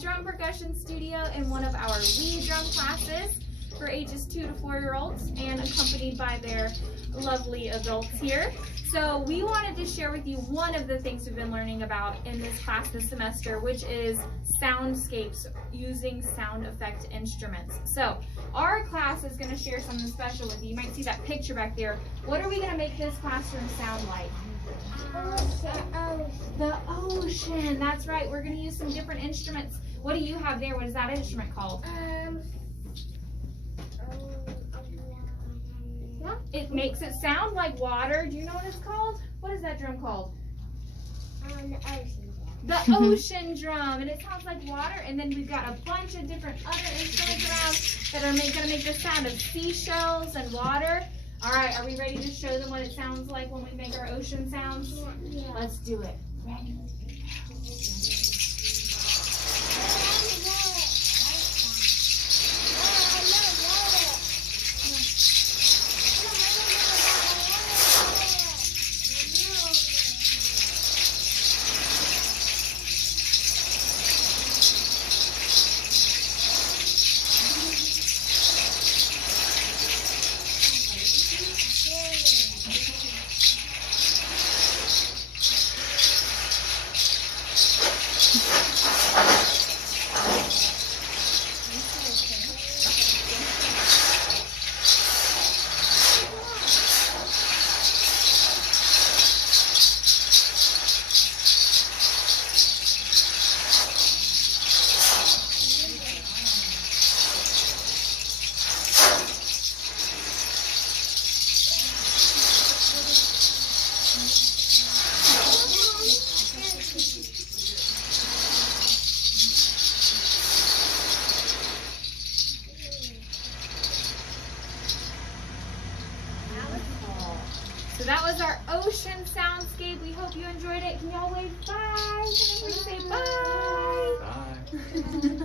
drum percussion studio in one of our lead drum classes for ages 2 to 4-year-olds and accompanied by their lovely adults here. So we wanted to share with you one of the things we've been learning about in this class this semester, which is soundscapes, using sound effect instruments. So our class is going to share something special with you. You might see that picture back there. What are we going to make this classroom sound like? The ocean. That's right. We're going to use some different instruments. What do you have there? What is that instrument called? It makes it sound like water. Do you know what it's called? What is that drum called? The ocean drum. And it sounds like water. And then we've got a bunch of different other instruments around that are going to make the sound of seashells and water. All right, are we ready to show them what it sounds like when we make our ocean sounds? Yeah. Let's do it. Ready? So that was our ocean soundscape. We hope you enjoyed it. Can y'all wave bye? Can everybody say bye? Bye.